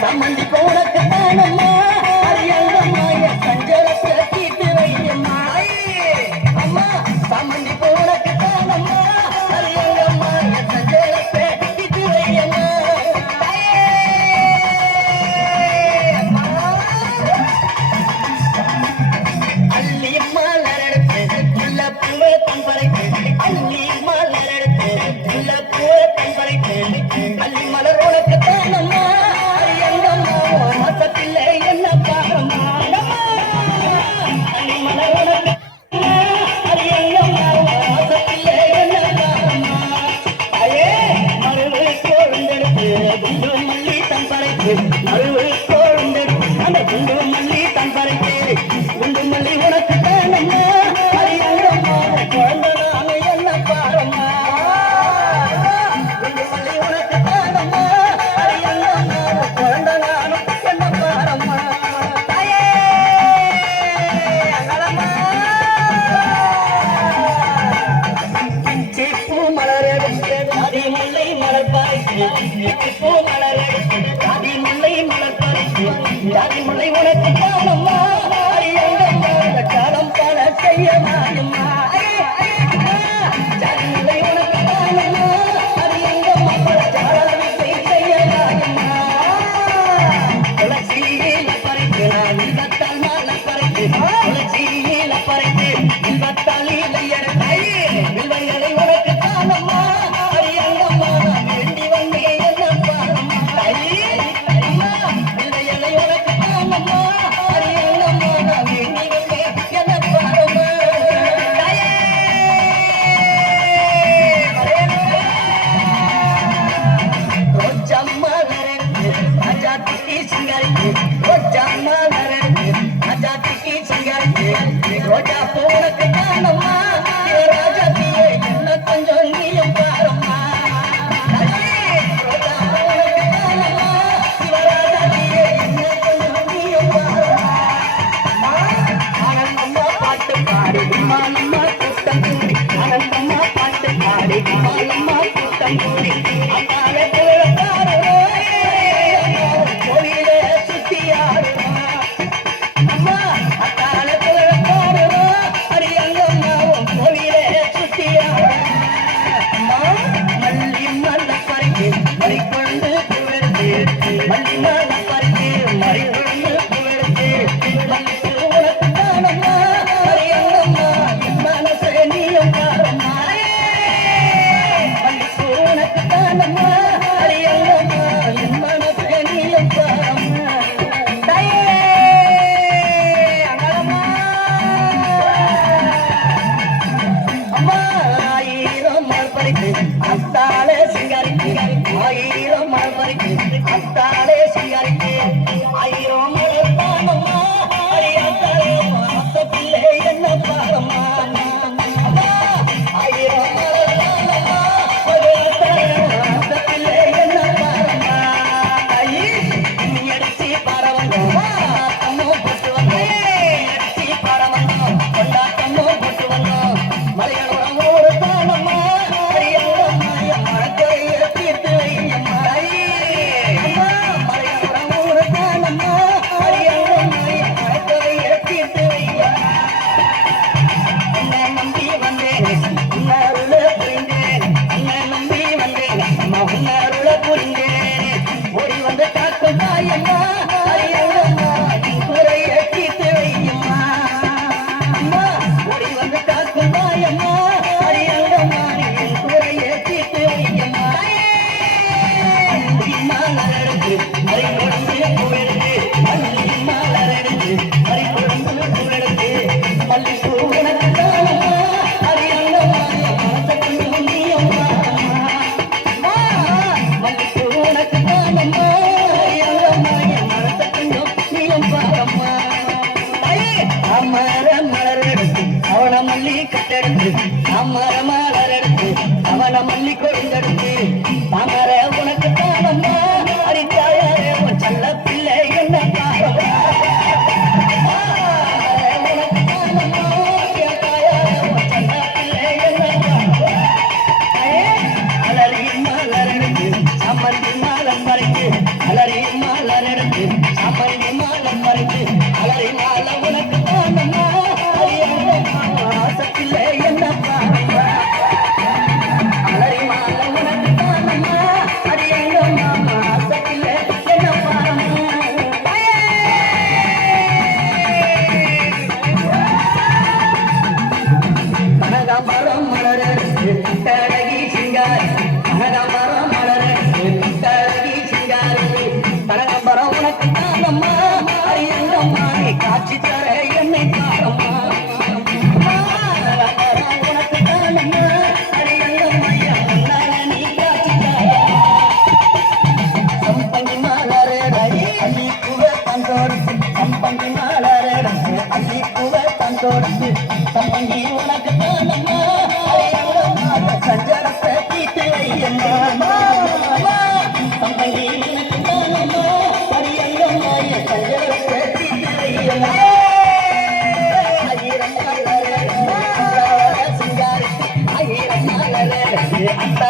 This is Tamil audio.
சம்மந்தி போனக்கு தானம்மா அரியங்கம்மா என் சஞ்சலத்தை தீர்த்து வையம்மா அம்மா சம்மந்தி போனக்கு தானம்மா அரியங்கம்மா என் சஞ்சலத்தை தீர்த்து வையம்மா அள்ளி மலரெடுத்து உள்ள பூவை தம்பரைக்கு அள்ளி மலரெடுத்து உள்ள பூவை தம்பரைக்கு அள்ளி மலர் உனக்கு தானம்மா மாசத்தில்லை என்ன பாரம்மா அள்ளி மலர் உனக்கு மாசத்தில்லை என்ன பாரம்மா அயே மருவு கோழ்ந்தெடுத்து குண்டு மல்லி தம்பரைக்கு மருவு கோழ்ந்தெடுத்து அந்த குண்டு மல்லி தம்பரைக்கு குண்டு மல்லி உனக்கு தானம்மா அரியங்கம்மா குழந்தனான என்ன பாரம்மா குண்டு மல்லி உனக்கு தானம்மா அரியங்கம்மா குழந்தனான என்ன பாரம்மா தாயே அங்கலம்மா பூ மலர் எடுத்து அதி முல்லை மலர் பறித்து பூ மலர் எடுத்து அதி முல்லை மலர் பறித்து அதி முல்லை உனக்கு தானம்மா அரியங்கம்மா காலம் பல செய்ய மாயம்மா ஜாதி முல்லை உனக்கு தானம்மா அரியங்கம்மா பல ஜாலவித்தை செய்ய மாயம்மா துளசியில பறித்து நான் இன்பத்தால் மாலை பறித்து துளசியில பறித்து இன்பத்தால் இளையரை வில்வங்களை உனக்கு தானம்மா அரியங்கம்மா நான் வேண்டி வந்தேன் என்ன பாரம்மா அம்மா வில்வங்களை உனக்கு தானம்மா அரியங்கம்மா நான் வேண்டி வந்தேன் என்ன பாரம்மா தாயே ரோஜா மலரெடுத்து ராஜாத்திக்கு சிங்காரிக்கு ரோஜா மலரெடுத்து ராஜாத்திக்கு சிங்காரிக்கு ரோஜா பூவுனக்கு தானம்மா ராஜாத்தியே என்ன கொஞ்சம் நீயும் பாரம்மா ரோஜா பூவுனக்கு தானம்மா சிவராஜாத்தியே என்ன கொஞ்சம் நீயும் பாரம்மா ஆனந்தம்மா பாட்டு பாடி விமானம்மா கூட்டம் கூடி ஆனந்தம்மா பாட்டு பாடி விமானம்மா கூட்டம் கூடி அம்மாவே புகழக்காரோ கோயிலே சுத்தியாருமா அம்மா அத்தால புகழக்காரோ அரியங்கம்மா கோயிலே சுத்தியாரு அம்மா மல்லி மல்ல பறிக்கு மறிக்கொண்டு புகழ்ந்து மல்லி மல்ல பறிக்கு மறிக்கொண்டு புகழ்ந்து மல்லி உனக்கு தானம்மா அரியங்கம்மா என் மனசே நீயும் பாரம்மா மல்லி உனக்கு தானம்மா அரியங்கம்மா என் மனசே நீயும் பாரம்மா தாயே அங்கலம்மா அம்மா ஆயிரம் மலர்பறிக்கு அத்தாலே சிங்காரிக்கு ஆயிரம் மலர்பறிக்கு அத்தாலே சிங்காரிக்கு ஆயிரம் மலர் தானம்மா அரியாத்தாலே மாசத்தில்லை என்ன பாரம்மா அம்மா ஆயிரம் மலர் தானம்மா அரியாத்தாலே மாசத்தில்லை என்ன பாரம்மா தாயி நீ அடிச்சு பாரவந்தோம் கொண்டாட்டமும் போட்டு வந்தோம் அடிச்சு பாரவந்தோம் கொண்டாட்டமும் போட்டு வந்தோம் மலையாளம் ஒரு தானம்மா அரியங்கம்மா என் மனக்கையை தீர்த்து வையம்மா அம்மா மலையாளம் ஒரு தானம்மா அரியங்கம்மா என் மனக்கையை தீர்த்து வையம்மா உன்னை நம்பி வந்தேன் உன்னருள புரிந்தேன் உன்னை நம்பி வந்தேன் அம்மா உன்னருள புரிந்தேன் ஓடி வந்து காக்கும் தாயம்மா அரியங்கம்மா என் குறையை தீர்த்து வையம்மா அம்மா ஓடி வந்து காக்கும் தாயம்மா அரியங்கம்மா என் குறையை தீர்த்து வையம்மா அள்ளி மலரெடுத்து மறிகொழுந்து புகழ்ந்து அள்ளி மலரெடுத்து மறிகொழுந்து புகழ்ந்து மல்லி பூ உனக்கு தானம்மா அரியங்கம்மா என் மனசை கொண்டு நீயும் பாரம்மா மல்லி பூ உனக்கு தானம்மா அரியங்கம்மா என் மனசை கொண்டு நீயும் பாரம்மா அமர மலர் எடுத்து அவன மல்லி கட்டெடுத்து அமர மலர் எடுத்து அவன மல்லி கொழுந்தெடுத்து அமர உனக்கு தானம்மா அரித்தாயாரே உன் செல்ல பிள்ளை என்ன பாரம்மா மாறி காட்சி தர என்னை பாரம்மா உனக்கு தானம்மா அடியங்கம்மையா முன்னால நீ காட்சி தர சம்பங்கி மாலரே அள்ளி குவ தந்தோடு சம்பங்கி மாலரே அள்ளி குவ தந்தோடு சம்பங்கி உனக்கு தானம்மா அடியங்கம்மா சஞ்சலத்தை தீட்டு வையம்மா சம்பங்கி உனக்கு தானம்மா அடியங்கம்மா சஞ்சலத்தை தீட்டு வையம்மா ஆயிரம் மலரே சிங்காரி ஆயிரம் மலரே அந்த